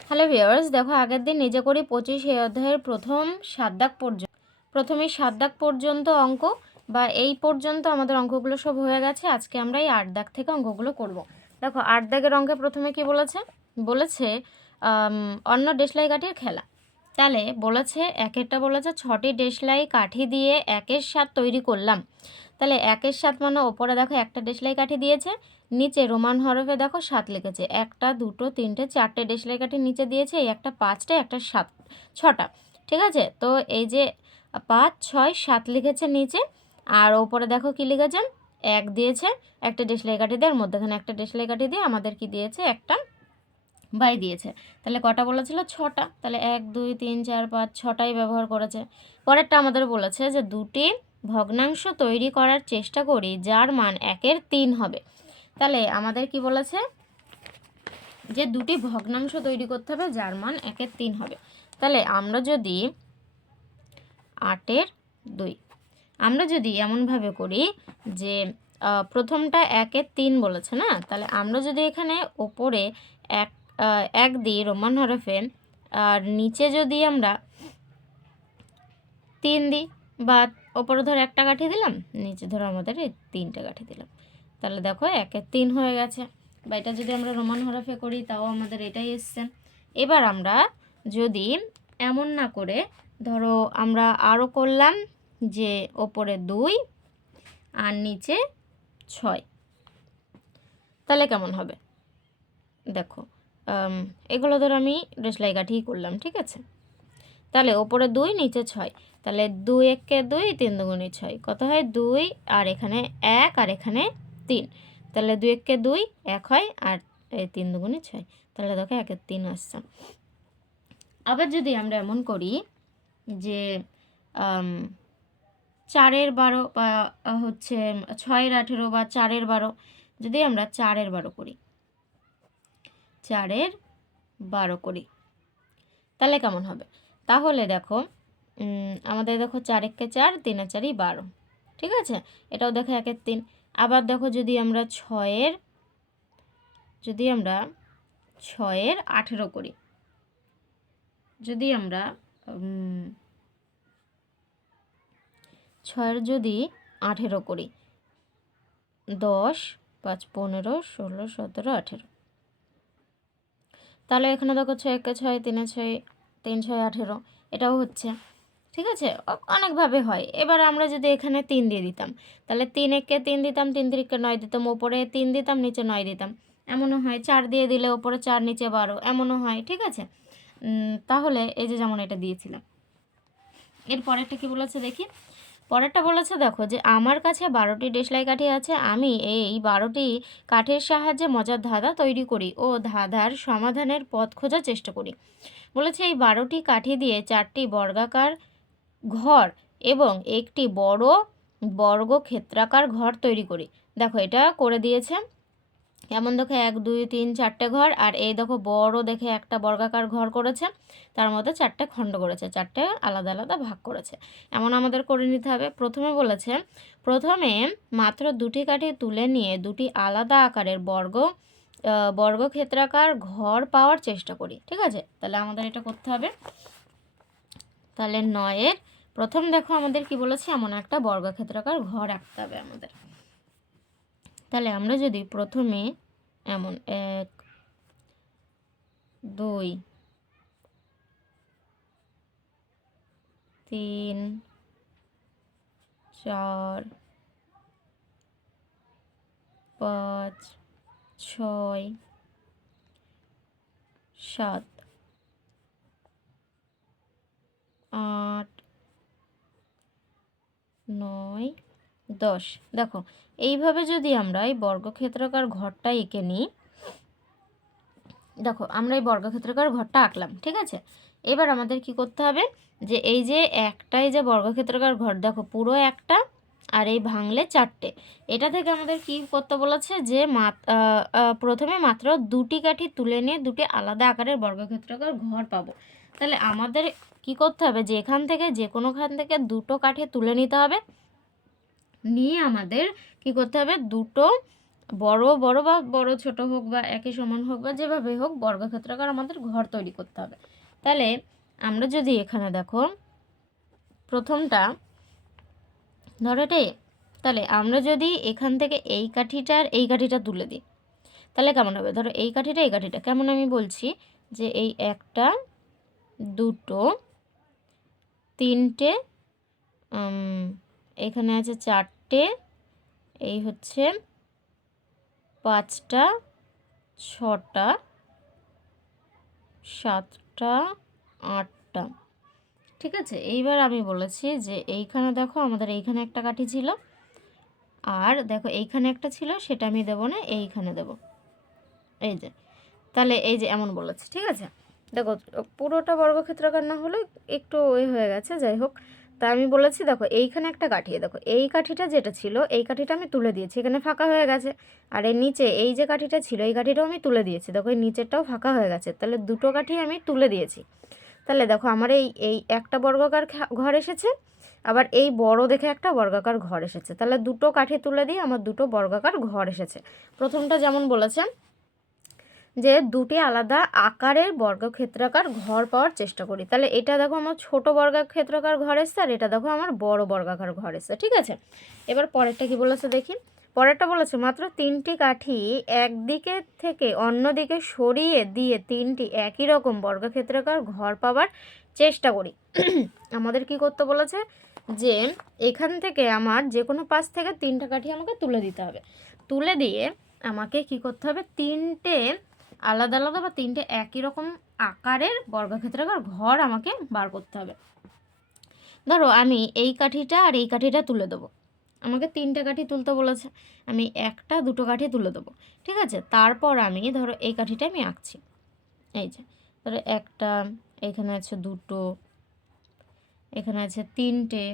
Hello viewers দেখো আগের দিন নিজে করি পঁচিশ এই অধ্যায়ের প্রথম সাত দাগ পর্যন্ত, প্রথমে সাত দাগ পর্যন্ত অঙ্ক বা এই পর্যন্ত আমাদের অঙ্কগুলো সব হয়ে গেছে। আজকে আমরা এই আট দাগ থেকে অঙ্কগুলো করব। দেখো, আট দাগের অঙ্কে প্রথমে কি বলেছে? বলেছে অন্য ডেসলাই কাঠির খেলা। তাহলে বলেছে, একেরটা বলেছে, ছটি দেশলাই কাঠি দিয়ে একের সাত তৈরি করলাম। তাহলে একের সাত মানে ওপরে দেখো একটা দেশলাই কাঠি দিয়েছে, নিচে রোমান হরফে দেখো সাত লিখেছে একটা, দুটো, তিনটে, চারটে দেশলাই কাঠি নিচে দিয়েছে, এই একটা পাঁচটা একটা সাত, ছটা। ঠিক আছে? তো এই যে পাঁচ, ছয়, সাত লিখেছে নিচে, আর ওপরে দেখো কি লিখেছে? এক দিয়েছে, একটা দেশলাই কাঠি দিয়ে আর মধ্যখানে একটা দেশলাই কাঠি দিয়ে আমাদের কি দিয়েছে? একটা বাই দিয়েছে। তাহলে কটা বলেছিল? ছটা। তাহলে এক, দুই, তিন, চার, পাঁচ, ছটাই ব্যবহার করেছে। পরেরটা আমাদের বলেছে যে দুটি ভগ্নাংশ তৈরি করার চেষ্টা করি, যার মান একের তিন হবে। তাহলে আমাদের কি বলেছে? যে দুটি ভগ্নাংশ তৈরি করতে হবে, যার মান একের তিন হবে। তাহলে আমরা যদি আটের দুই, আমরা যদি এমনভাবে করি যে প্রথমটা একের তিন বলেছে না? তাহলে আমরা যদি এখানে ওপরে এক এক দিই রোমান হরফে আর নিচে যদি আমরা তিন দিই, বা ওপরে ধর একটা কাঠি দিলাম, নিচে ধরো আমাদের এই তিনটে কাঠি দিলাম। তাহলে দেখো একের তিন হয়ে গেছে। বা এটা যদি আমরা রোমান হরফে করি, তাও আমাদের এটাই এসছে। এবার আমরা যদি এমন না করে, ধরো আমরা আরও করলাম যে ওপরে দুই আর নিচে ছয়, তাহলে কেমন হবে? দেখো এগুলো ধরো আমি রেসলাই কাঠিই করলাম, ঠিক আছে? তাহলে ওপরে দুই, নিচে ছয়। তাহলে দুই একে দুই, তিন দুগুণে ছয়। কত হয়? দুই, আর এখানে এক, আর এখানে তিন। তাহলে দুই একে দুই, এক হয়, আর তিন দুগুণে ছয়। তাহলে দেখো একের তিন আসছে। আবার যদি আমরা এমন করি যে চারের বারো বা হচ্ছে ছয়ের আঠেরো বা চারের বারো, যদি আমরা চারের বারো করি চারের বারো করি তাহলে কেমন হবে? তাহলে দেখো আমাদের দেখো চার একে চার, তিনে চারই বারো। ঠিক আছে? এটাও দেখো একের তিন। আবার দেখো যদি আমরা ছয়ের, যদি আমরা ছয়ের আঠেরো করি, যদি আমরা ছয়ের যদি আঠেরো করি, দশ, পাঁচ, পনেরো, ষোলো, সতেরো, আঠেরো। তাহলে এখানে দেখো ছয় একে ছয়, তিনে ছয়, তিন ছয়, আঠেরো। এটাও হচ্ছে। ঠিক আছে? অনেকভাবে হয়। এবার আমরা যদি এখানে তিন দিয়ে দিতাম, তাহলে তিন একে তিন দিতাম, তিন তিরিকে নয় দিতাম, ওপরে তিন দিতাম, নিচে নয় দিতাম। এমনও হয়, চার দিয়ে দিলে ওপরে চার, নিচে বারো। এমনও হয়, ঠিক আছে? তাহলে এই যে যেমন এটা দিয়েছিলাম। এর পরেরটা কি বলেছে দেখি? পরেরটা বলেছে, দেখো যে আমার কাছে বারোটি ডেসলাই কাঠি আছে, আমি এই বারোটি কাঠের সাহায্যে মজার ধাঁধা তৈরি করি ও ধাঁধার সমাধানের পথ খোঁজার চেষ্টা করি। বলেছে, এই বারোটি কাঠি দিয়ে চারটি বর্গাকার ঘর এবং একটি বড় বর্গক্ষেত্রাকার ঘর তৈরি করি। দেখো, এটা করে দিয়েছে। কেমন দেখো এক, দুই, তিন, চারটে ঘর, আর এই দেখো বড় দেখে একটা বর্গাকার ঘর করেছে, তার মধ্যে চারটে খণ্ড করেছে, চারটে আলাদা আলাদা ভাগ করেছে। এমন আমাদের করে নিতে হবে। প্রথমে বলেছে, প্রথমে মাত্র দুটি কাঠি তুলে নিয়ে দুটি আলাদা আকারের বর্গ বর্গক্ষেত্রাকার ঘর পাওয়ার চেষ্টা করি। ঠিক আছে? তাহলে আমাদের এটা করতে হবে। তাহলে নয়ের প্রথম দেখো আমাদের কি বলেছে, এমন একটা বর্গক্ষেত্রাকার ঘর আঁকতে হবে আমাদের। তাহলে আমরা যদি প্রথমে এমন এক দুই তিন চার পাঁচ ছয় সাত আট নয় দশ। দেখো, এইভাবে যদি আমরা এই বর্গক্ষেত্রকার ঘরটা এঁকে নিই, দেখো, আমরা এই বর্গক্ষেত্রকার ঘরটা আঁকলাম, ঠিক আছে? এবার আমাদের কি করতে হবে? যে এই যে একটাই যে বর্গক্ষেত্রকার ঘর, দেখো, পুরো একটা আর এই ভাঙলে চারটে। এটা থেকে আমাদের কি করতে বলেছে? যে প্রথমে মাত্র দুটি কাঠি তুলে নিয়ে দুটি আলাদা আকারের বর্গক্ষেত্রকার ঘর পাবো। তাহলে আমাদের কি করতে হবে? যে এখান থেকে যে কোনোখান থেকে দুটো কাঠি তুলে নিতে হবে। নিয়ে আমাদের কি করতে হবে? দুটো বড় বড় বা বড়, ছোট হোক বা একই সমান হোক বা যেভাবে হোক বর্গক্ষেত্রাকার আমাদের ঘর তৈরি করতে হবে। তাহলে আমরা যদি এখানে দেখো, প্রথমটা ধরো এটাই তাহলে আমরা যদি এখান থেকে এই কাঠিটার এই কাঠিটা তুলে দিই, তাহলে কেমন হবে? ধরো এই কাঠিটা এই কাঠিটা। কেমন আমি বলছি যে এই একটা, দুটো, তিনটে এখানে আছে চারটে। এই হচ্ছে পাঁচটা, ছটা, সাতটা, আটটা। ঠিক আছে? এইবার আমি বলেছি যে এইখানে দেখো আমাদের এইখানে একটা কাঠি ছিল। আর দেখো এইখানে একটা ছিল, সেটা আমি দেবো না, এইখানে দেব। এই যে, তাহলে এই যে এমন বলেছি, ঠিক আছে? দেখো পুরোটা বর্গক্ষেত্রাকার না হলে একটু ওই হয়ে গেছে, যাই হোক। তা আমি বলেছি, দেখো, এইখানে একটা কাঠি দেখো, এই কাঠিটা যেটা ছিল, এই কাঠিটা আমি তুলে দিয়েছি, এখানে ফাঁকা হয়ে গেছে। আর এর নিচে এই যে কাঠিটা ছিল, এই কাঠিটাও আমি তুলে দিয়েছি, দেখো এই নিচেরটাও ফাঁকা হয়ে গেছে। তাহলে দুটো কাঠি আমি তুলে দিয়েছি। তাহলে দেখো, আমার এই এই একটা বর্গাকার ঘর এসেছে, আবার এই বড় দেখে একটা বর্গাকার ঘর এসেছে। তাহলে দুটো কাঠি তুলে দিয়ে আমার দুটো বর্গাকার ঘর এসেছে। প্রথমটা যেমন বলেছে যে দুটি আলাদা আকারের বর্গক্ষেত্রাকার ঘর পাওয়ার চেষ্টা করি। তাহলে এটা দেখো আমার ছোট বর্গক্ষেত্রাকার ঘর এসছে আর এটা দেখো আমার বড় বর্গাকার ঘর এসছে, ঠিক আছে? এবার পরেরটা কি বলেছে দেখি? পরেরটা বলেছে, মাত্র তিনটি কাঠি একদিকে থেকে অন্য দিকে সরিয়ে দিয়ে তিনটি একই রকম বর্গক্ষেত্রাকার ঘর পাওয়ার চেষ্টা করি। আমাদের কি করতে বলেছে? যে এখান থেকে আমার যে কোনো পাশ থেকে তিনটা কাঠি আমাকে তুলে দিতে হবে। তুলে দিয়ে আমাকে কি করতে হবে? তিনটে আলাদা আলাদা বা তিনটে একই রকম আকারের বর্গক্ষেত্রাকার ঘর আমাকে বার করতে হবে। ধরো আমি এই কাঠিটা আর এই কাঠিটা তুলে দেবো। আমাকে তিনটে কাঠি তুলতে বলেছে। আমি একটা, দুটো কাঠি তুলে দেবো। ঠিক আছে? তারপর আমি ধরো এই কাঠিটা আমি আঁকছি। এই যে, ধরো একটা, এখানে আছে দুটো, এখানে আছে তিনটে,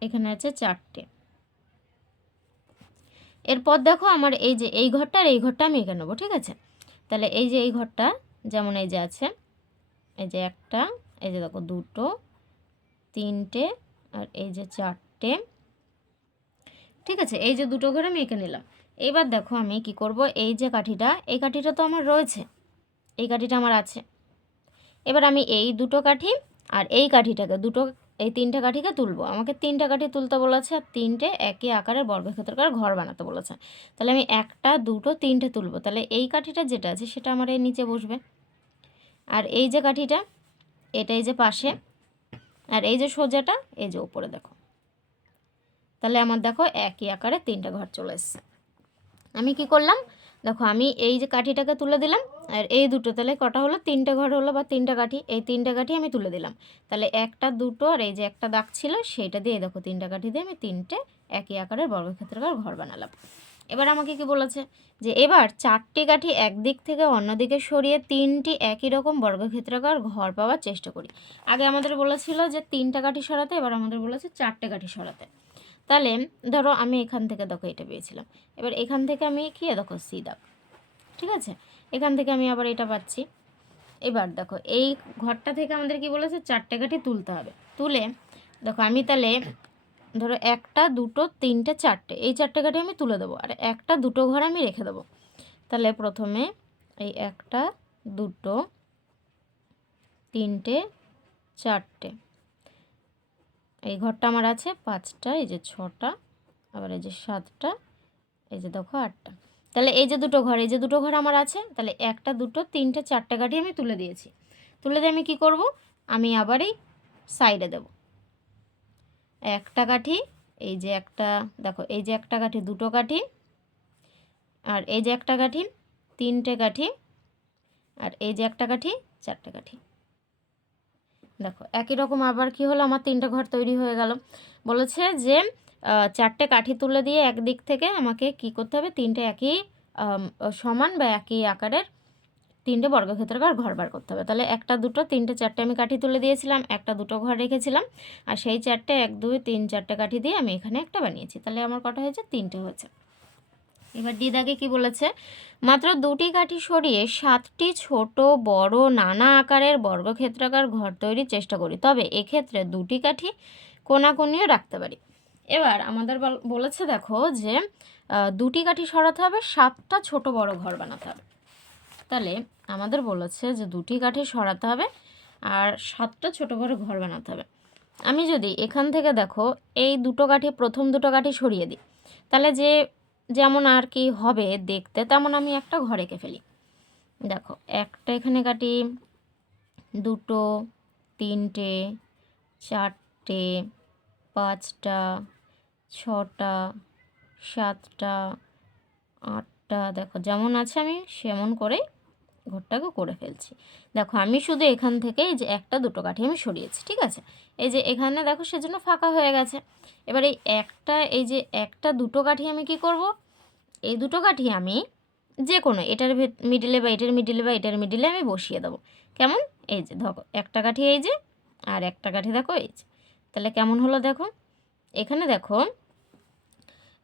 এখানে আছে চারটে। এরপর দেখো আমার এই যে এই ঘরটা আর এই ঘরটা আমি এঁকে নেব, ঠিক আছে? তাহলে এই যে এই ঘরটা, যেমন এই যে আছে, এই যে একটা, এই যে দেখো দুটো, তিনটে আর এই যে চারটে, ঠিক আছে? এই যে দুটো ঘর আমি এঁকে নিলাম। এবার দেখো আমি কি করব, এই যে কাঠিটা, এই কাঠিটা তো আমার রয়েছে, এই কাঠিটা আমার আছে। এবার আমি এই দুটো কাঠি আর এই কাঠিটাকে, দুটো এই তিনটে কাঠিকে তুলবো। আমাকে তিনটে কাঠি তুলতে বলেছে, আর তিনটে একই আকারের বর্গক্ষেত্রকার ঘর বানাতে বলেছে। তাহলে আমি একটা, দুটো, তিনটে তুলবো। তাহলে এই কাঠিটা যেটা আছে সেটা আমার এই নিচে বসবে। আর এই যে কাঠিটা, এটা এই যে পাশে, আর এই যে সোজাটা, এই যে উপরে দেখো। তাহলে আমার দেখো একই আকারে তিনটে ঘর চলে এসছে। আমি কি করলাম? দেখো, আমি এই যে কাঠিটাকে তুলে দিলাম, আর এই দুটো, তাহলে কটা হলো? তিনটে ঘর হলো বা তিনটা কাঠি? এই তিনটা কাঠি আমি তুলে দিলাম। তাহলে একটা, দুটো, আর এই যে একটা দাগ ছিল, সেইটা দিয়ে দেখো, তিনটা কাঠি দিয়ে আমি তিনটে একই আকারের বর্গক্ষেত্রকার ঘর বানালাম। এবার আমাকে কি বলেছে? যে এবার চারটি কাঠি একদিক থেকে অন্যদিকে সরিয়ে তিনটি একই রকম বর্গক্ষেত্রাকার ঘর পাওয়ার চেষ্টা করি। আগে আমাদের বলেছিল যে তিনটা কাঠি সরাতে, এবার আমাদের বলেছে চারটে কাঠি সরাতে। তাহলে ধরো আমি এখান থেকে দেখো এটা পেয়েছিলাম। এবার এখান থেকে আমি কি দেখো সি দাগ ঠিক আছে? এখান থেকে আমি আবার এটা পাচ্ছি। এবার দেখো এই ঘরটা থেকে আমাদের কি বলেছে? চারটে কাঠি তুলতে হবে। তুলে দেখো আমি তাহলে ধরো একটা, দুটো, তিনটে, চারটে, এই চারটে কাঠি আমি তুলে দেবো। আর একটা, দুটো ঘর আমি রেখে দেবো। তাহলে প্রথমে এই একটা, দুটো, তিনটে, চারটে এই ঘরটা আমার আছে, পাঁচটা, এই যে ছটা, আবার এই যে সাতটা, এই যে দেখো আটটা। তাহলে এই যে দুটো ঘর, এই যে দুটো ঘর আমার আছে, তাহলে একটা, দুটো, তিনটে, চারটে কাঠি আমি তুলে দিয়েছি। তুলে দিয়ে আমি কি করব? আমি আবার এই সাইডে দেব। একটা কাঠি এই যে একটা, দেখো, এই যে একটা কাঠি দুটো কাঠি আর এই যে একটা কাঠি তিনটে কাঠি আর এই যে একটা কাঠি চারটে কাঠি দেখো, একই রকম আবার কি হলো? আমার তিনটে ঘর তৈরি হয়ে গেল। বলেছে যে চারটে কাঠি তুলে দিয়ে একদিক থেকে আমাকে কি করতে হবে? তিনটে একই সমান বা একই আকারের তিনটে বর্গক্ষেত্রাকার ঘর বার করতে হবে। তাহলে একটা দুটো, তিনটে, চারটে আমি কাঠি তুলে দিয়েছিলাম, একটা দুটো ঘর রেখেছিলাম, আর সেই চারটে, এক, দুই, তিন, চারটে কাঠি দিয়ে আমি এখানে একটা বানিয়েছি। তাহলে আমার কটা হয়েছে? তিনটে হয়েছে। এবার দিদাকে কি বলেছে? মাত্র দুটি কাঠি সরিয়ে সাতটি ছোট, বড়, নানা আকারের বর্গক্ষেত্রাকার ঘর তৈরির চেষ্টা করি। তবে এক্ষেত্রে দুটি কাঠি কোনাকুনিও রাখতে পারি। এবার আমাদের বল- বলেছে দেখো যে দুটি কাঠি সরাতে হবে, সাতটা ছোট বড় ঘর বানাতে হবে। তাহলে আমাদের বলেছে যে দুটি কাঠি সরাতে হবে আর সাতটা ছোট বড় ঘর বানাতে হবে। আমি যদি এখান থেকে দেখো, এই দুটো কাঠি, প্রথম দুটো কাঠি সরিয়ে দিই, তাহলে যে যেমন আর কি হবে দেখতে, তেমন আমি একটা ঘর এঁকে ফেলি। দেখো, একটা এখানে কাটি, দুটো, তিনটে, চারটে, পাঁচটা, ছটা, সাতটা, আটটা, দেখো যেমন আছে আমি সেমন করেই ঘরটাকে করে ফেলছি। দেখো আমি শুধু এখান থেকে যে একটা, দুটো কাঠি আমি সরিয়েছি, ঠিক আছে? এই যে এখানে দেখো সেজন্য ফাঁকা হয়ে গেছে। এবার এই একটা, এই যে একটা, দুটো কাঠি আমি কি করব? এই দুটো কাঠি আমি যে কোনো এটার মিডিলে বা এটার মিডিলে বা এটার মিডিলে আমি বসিয়ে দেবো। কেমন? এই যে দেখো একটা কাঠি এই যে, আর একটা কাঠি দেখো এই যে। তাহলে কেমন হলো দেখো? এখানে দেখো,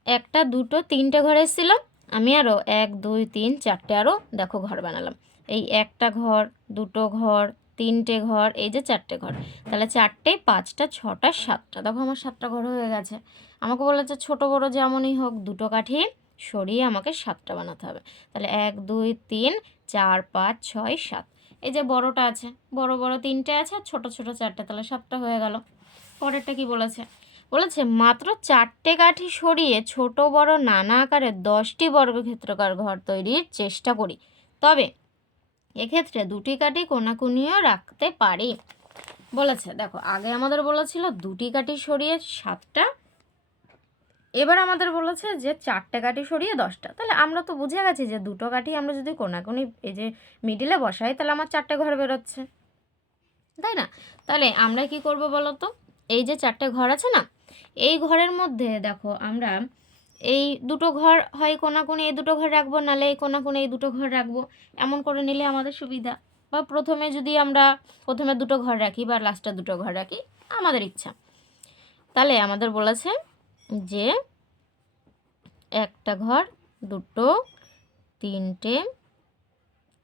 একটা, দুটো, তিনটে ঘর এসেছিল। আমি আরও এক, দুই, তিন, চারটে আরও দেখো, ঘর বানালাম। এই একটা ঘর, দুটো ঘর, তিনটে ঘর, এই যে চারটে ঘর। তাহলে চারটে, পাঁচটা, ছটা, সাতটা। দেখো, আমার সাতটা ঘর হয়ে গেছে। আমাকে বলেছে ছোট, বড় যেমনই হোক, দুটো কাঠি সরিয়ে আমাকে সাতটা বানাতে হবে। তাহলে এক, দুই, তিন, চার, পাঁচ, ছয়, সাত। এই যে বড়টা আছে, বড় বড় তিনটে আছে আর ছোটো ছোটো চারটে, তাহলে সাতটা হয়ে গেল। পরেরটা কি বলেছে? বলেছে, মাত্র চারটে কাঠি সরিয়ে ছোট, বড়, নানা আকারের দশটি বর্গক্ষেত্রকার ঘর তৈরির চেষ্টা করি। তবে এক্ষেত্রে দুটি কাঠি কোনাকুনিও রাখতে পারি। বলেছে, দেখো, আগে আমাদের বলেছিল দুটি কাঠি সরিয়ে সাতটা এবার আমাদের বলেছে যে চারটে কাঠি সরিয়ে দশটা। তাহলে আমরা তো বুঝে গেছি যে দুটো কাঠি আমরা যদি কোনাকুনি এই যে মিডিলে বসাই, তাহলে আমার চারটে ঘর বেরোচ্ছে। তাই না? তাহলে আমরা কি করব বলো তো এই যে চারটে ঘর আছে না, এই ঘরের মধ্যে দেখো আমরা এই দুটো ঘর হয় কোনাকুনি, এই দুটো ঘর রাখব নাহলে এই কোনাকুনি, এই দুটো ঘর রাখব। এমন করে নিলে আমাদের সুবিধা। বা প্রথমে যদি আমরা প্রথমে দুটো ঘর রাখি বা লাস্টে দুটো ঘর রাখি, আমাদের ইচ্ছা। তাহলে আমাদের বলেছে যে একটা ঘর, দুটো, তিনটে,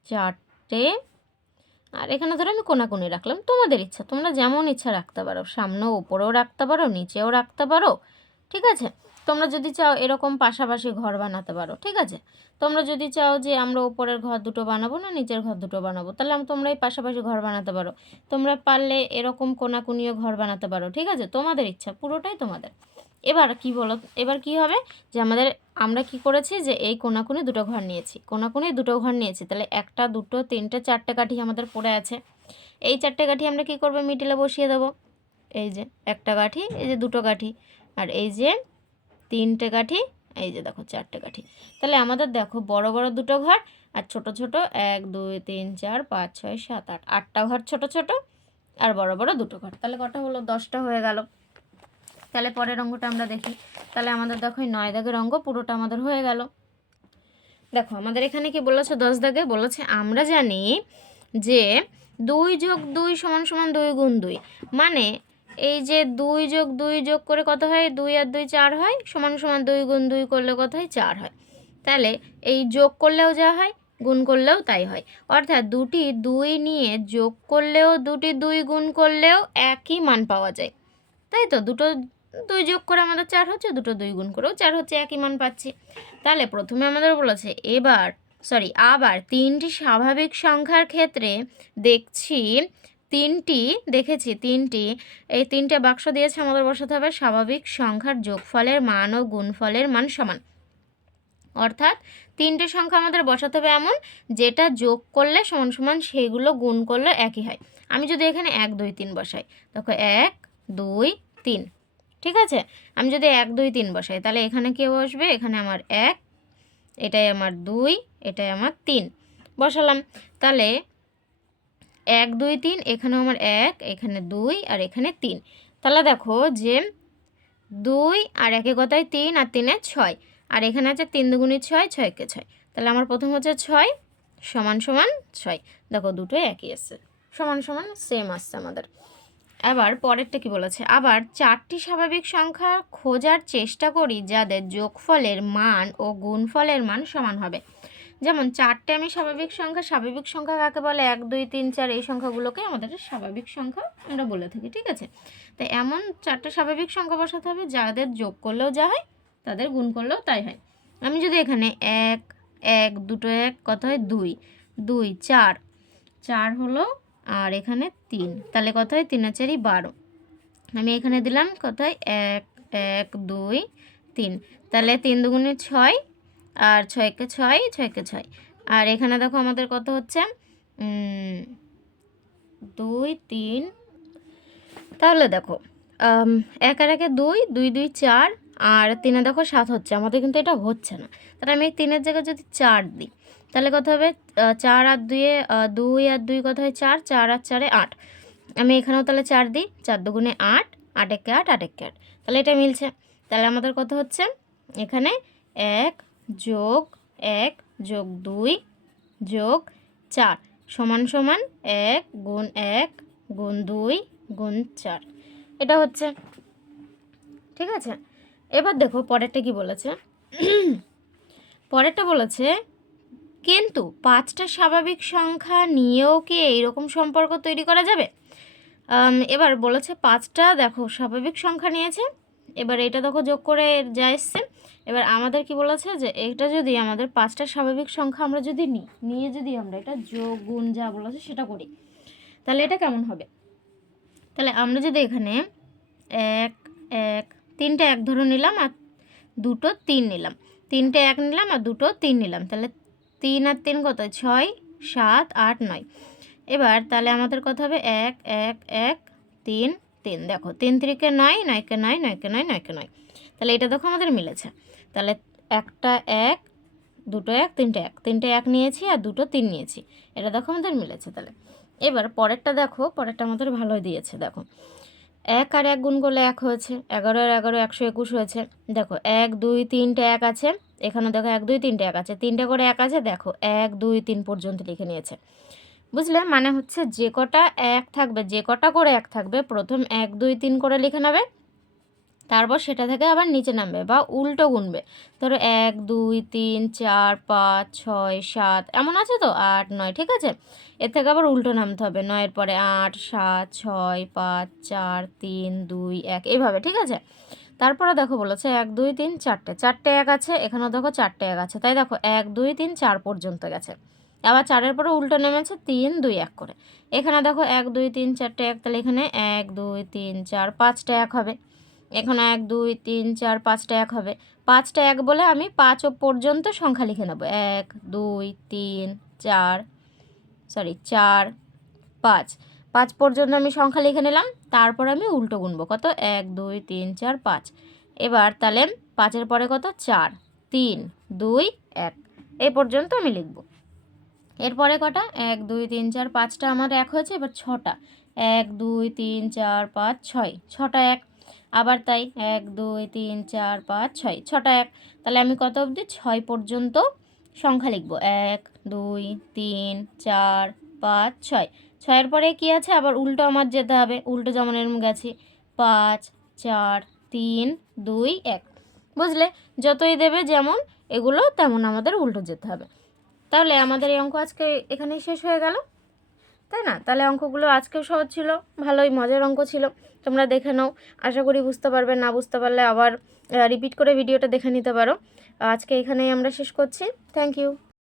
চারটে। আর এখানে ধরো আমি কোনাকুনি রাখলাম, তোমাদের ইচ্ছা, তোমরা যেমন ইচ্ছা রাখতে পারো। সামনেও ওপরেও রাখতে পারো, নিচেও রাখতে পারো, ঠিক আছে? তোমরা যদি চাও এরকম পাশাপাশি ঘর বানাতে পারো, ঠিক আছে? তোমরা যদি চাও যে আমরা উপরের ঘর দুটো বানাবো না নিচের ঘর দুটো বানাবো, তাহলে আমি তোমরা এই পাশাপাশি ঘর বানাতে পারো। তোমরা পারলে এরকম কোনাকুনিও ঘর বানাতে পারো, ঠিক আছে? তোমাদের ইচ্ছা, পুরোটাই তোমাদের। এবার কি বলো? এবার কি হবে? যে আমাদের, আমরা কি করেছি যে এই কোনাকুনি দুটো ঘর নিয়েছি। কোনাকুনি দুটো ঘর নিয়েছি। তাহলে একটা, দুটো, তিনটে, চারটে কাঠি আমাদের পড়ে আছে। এই চারটে কাঠি আমরা কি করব? মিডিলে বসিয়ে দেবো। এই যে একটা কাঠি, এই যে দুটো কাঠি। আর এই যে তিনটে কাঠি, এই যে দেখো চারটে কাঠি। তাহলে আমাদের দেখো বড় বড় দুটো ঘর আর ছোট ছোট এক, দুই, তিন, চার, পাঁচ, ছয়, সাত, আট। আটটা ঘর ছোট ছোট আর বড় বড় দুটো ঘর। তাহলে কটা হলো? দশটা হয়ে গেল। তাহলে পরের অঙ্কটা আমরা দেখি। তাহলে আমাদের দেখো এই নয় দাগের অঙ্ক পুরোটা আমাদের হয়ে গেল। দেখো, আমাদের এখানে কি বলেছে? দশ দাগে বলেছে, আমরা জানি যে দুই যোগ দুই সমান সমান দুই গুণ দুই। মানে এই যে দুই যোগ দুই যোগ করে কত হয়? দুই আর দুই চার হয়। সমান সমান দুই গুণ দুই করলে কত হয়? চার হয়। তাহলে এই যোগ করলেও যা হয়, গুণ করলেও তাই হয়। অর্থাৎ দুটি দুই নিয়ে যোগ করলেও দুটি দুই গুণ করলেও একই মান পাওয়া যায়। তাই তো? দুটো দুই যোগ করে আমাদের চার হচ্ছে, দুটো দুই গুণ করেও চার হচ্ছে, একই মান পাচ্ছি। তাহলে প্রথমে আমাদের বলেছে, এবার সরি আবার তিনটি স্বাভাবিক সংখ্যার ক্ষেত্রে দেখছি, তিনটি, দেখেছি তিনটি, এই তিনটে বাক্স দিয়েছে আমাদের বসাতে হবে, স্বাভাবিক সংখ্যার যোগফলের মান ও গুণফলের মান সমান। অর্থাৎ তিনটে সংখ্যা আমাদের বসাতে হবে এমন, যেটা যোগ করলে সমান সমান সেগুলো গুণ করলে একই হয়। আমি যদি এখানে এক, দুই, তিন বসাই, দেখো এক, দুই, তিন। ঠিক আছে? আমি যদি এক, দুই, তিন বসাই, তাহলে এখানে কে বসবে? এখানে আমার এক, এটাই আমার দুই, এটাই আমার তিন। বসালাম। তাহলে এক, দুই, তিন, এখানেও আমার এক, এখানে দুই, আর এখানে তিন। তাহলে দেখো যে দুই আর একে কথায় তিন আর তিনে ছয়। আর এখানে আছে তিন দুগুণি ছয়, ছয়কে ছয়। তাহলে আমার প্রথম হচ্ছে ছয় সমান সমান ছয়। দেখো দুটোই একই আসছে সমান সমান সেম আসছে আমাদের। এবার পরেরটা কি বলেছে? আবার চারটি স্বাভাবিক সংখ্যা খোঁজার চেষ্টা করি যাদের যোগফলের মান ও গুণফলের মান সমান হবে। যেমন চারটে আমি স্বাভাবিক সংখ্যা স্বাভাবিক সংখ্যা কাকে বলে? এক, দুই, তিন, চার এই সংখ্যাগুলোকে আমাদের স্বাভাবিক সংখ্যা আমরা বলে থাকি, ঠিক আছে? তাই এমন চারটে স্বাভাবিক সংখ্যা বসাতে হবে যাদের যোগ করলেও যা হয়, তাদের গুণ করলেও তাই হয়। আমি যদি এখানে এক এক, দুটো এক, কত হয়? দুই। দুই, চার। চার হলো আর এখানে তিন। তাহলে কত হয়? তিন চারই বারো। আমি এখানে দিলাম কোথায় এক এক, দুই, তিন। তাহলে তিন দুগুণে ছয় আর ছয়কে ছয় ছয়কে ছয়। আর এখানে দেখো আমাদের কত হচ্ছে? দুই, তিন। তাহলে দেখো এক আর একে দুই দুই দুই, চার আর তিনে দেখো সাত হচ্ছে আমাদের কিন্তু এটা হচ্ছে না। তাহলে আমি তিনের জায়গায় যদি চার দিই তাহলে কত হবে? চার আর আহ, দুই আর দুই কত হয়? চার চার আর চারে আট। আমি এখানেও তাহলে চার দিই চার দুগুণে আট আট একে আট আট একে আট। তাহলে এটা মিলছে। তাহলে আমাদের কত হচ্ছে? এখানে এক যোগ এক যোগ দুই যোগ চার সমান সমান এক গুণ এক গুণ দুই গুণ চার। এটা হচ্ছে ঠিক আছে? এবার দেখো পরেরটা কি বলেছে? পরেরটা বলেছে, কিন্তু পাঁচটা স্বাভাবিক সংখ্যা নিয়েও কি এইরকম সম্পর্ক তৈরি করা যাবে? এবার বলেছে পাঁচটা, দেখো স্বাভাবিক সংখ্যা নিয়েছে। এবার এটা দেখো যোগ করে যা এসছে। এবার আমাদের কি বলেছে যে এটা যদি আমাদের পাঁচটা স্বাভাবিক সংখ্যা আমরা যদি নিই নিয়ে যদি আমরা এটা যোগ, গুণ যা বলেছে সেটা করি, তাহলে এটা কেমন হবে? তাহলে আমরা যদি এখানে এক এক তিনটে এক ধরে নিলাম আর দুটো তিন নিলাম। তিনটে এক নিলাম আর দুটো তিন নিলাম। তাহলে তিন আর তিন কত? ছয়, সাত, আট, নয়। এবার তাহলে আমাদের কত হবে? এক এক এক, তিন তিন। দেখো, তিন তিরিকে নয়, নয়কে নয় নয়কে নয় নয়কে নয়। তাহলে এটা দেখো আমাদের মিলেছে। তাহলে একটা এক, দুটো এক, তিনটে এক। তিনটে এক নিয়েছি আর দুটো তিন নিয়েছি। এটা দেখো আমাদের মিলেছে তাহলে। এবার পরেরটা দেখো, পরেরটা আমাদের ভালোই দিয়েছে, দেখো। এক আর এক গুণ করলে এক হয়েছে, এগারো আর এগারো একশো একুশ হয়েছে। দেখো, এক, দুই তিনটে এক আছে এখানে দেখো এক, দুই তিনটে এক আছে। তিনটে করে এক আছে, দেখো, এক, দুই, তিন পর্যন্ত লিখে নিয়েছে। বুঝলে? মানে হচ্ছে যে কটা এক থাকবে, যে কটা করে এক থাকবে, প্রথম এক, দুই, তিন করে লিখে নেবে তারপর সেটা থেকে আবার নিচে নামবে বা উল্টো গুনবে। ধরো এক, দুই, তিন, চার, পাঁচ, ছয়, সাত, এমন আছে তো? আট, নয়, ঠিক আছে? এর থেকে আবার উল্টো নামতে হবে। নয়ের পরে আট, সাত, ছয়, পাঁচ, চার, তিন, দুই, এক এইভাবে ঠিক আছে? তারপরে দেখো বলেছে এক, দুই, তিন, চারটে। চারটে এক আছে, এখানেও দেখো চারটে এক আছে। তাই দেখো এক, দুই, তিন, চার পর্যন্ত গেছে। আবার চারের পরে উল্টো নেমেছে তিন, দুই, এক করে। এখানে দেখো এক, দুই, তিন, চারটে এক, তাহলে এখানে এক, দুই, তিন, চার, পাঁচটা এক হবে। এখানে এক, দুই, তিন, চার, পাঁচটা এক হবে। পাঁচটা এক বলে আমি পাঁচ পর্যন্ত সংখ্যা লিখে নেব। এক, দুই, তিন, চার সরি চার, পাঁচ। পাঁচ পর্যন্ত আমি সংখ্যা লিখে নিলাম, তারপর আমি উল্টো গুনবো। কত? এক, দুই, তিন, চার, পাঁচ। এবার তাহলে পাঁচের পরে কত? চার, তিন, দুই, এক। এই পর্যন্ত আমি লিখব। এরপরে কটা? এক, দুই, তিন, চার, পাঁচটা আমার এক হয়েছে, এবার ছটা। এক, দুই, তিন, চার, পাঁচ, ছয়। ছটা এক। আবার তাই এক, দুই, তিন, চার, পাঁচ, ছয়, ছটা এক। তাহলে আমি কত অবধি? ছয় পর্যন্ত সংখ্যা লিখব। এক, দুই, তিন, চার, পাঁচ, ছয়। ছয়ের পরে কি আছে? আবার উল্টো আমার যেতে হবে। উল্টো যেমন এরম গেছি। পাঁচ, চার, তিন, দুই, এক। বুঝলে? যতই দেবে যেমন, এগুলো তেমন আমাদের উল্টো যেতে হবে। তাহলে আমাদের এই অঙ্ক আজকে এখানেই শেষ হয়ে গেল। তাই না? তাহলে অঙ্কগুলো আজকেও সহজ ছিল। ভালোই মজার অঙ্ক ছিল। তোমরা দেখে নাও। আশা করি বুঝতে পারবে, না বুঝতে পারলে আবার রিপিট করে ভিডিওটা দেখে নিতে পারো। আজকে এখানেই আমরা শেষ করছি। Thank you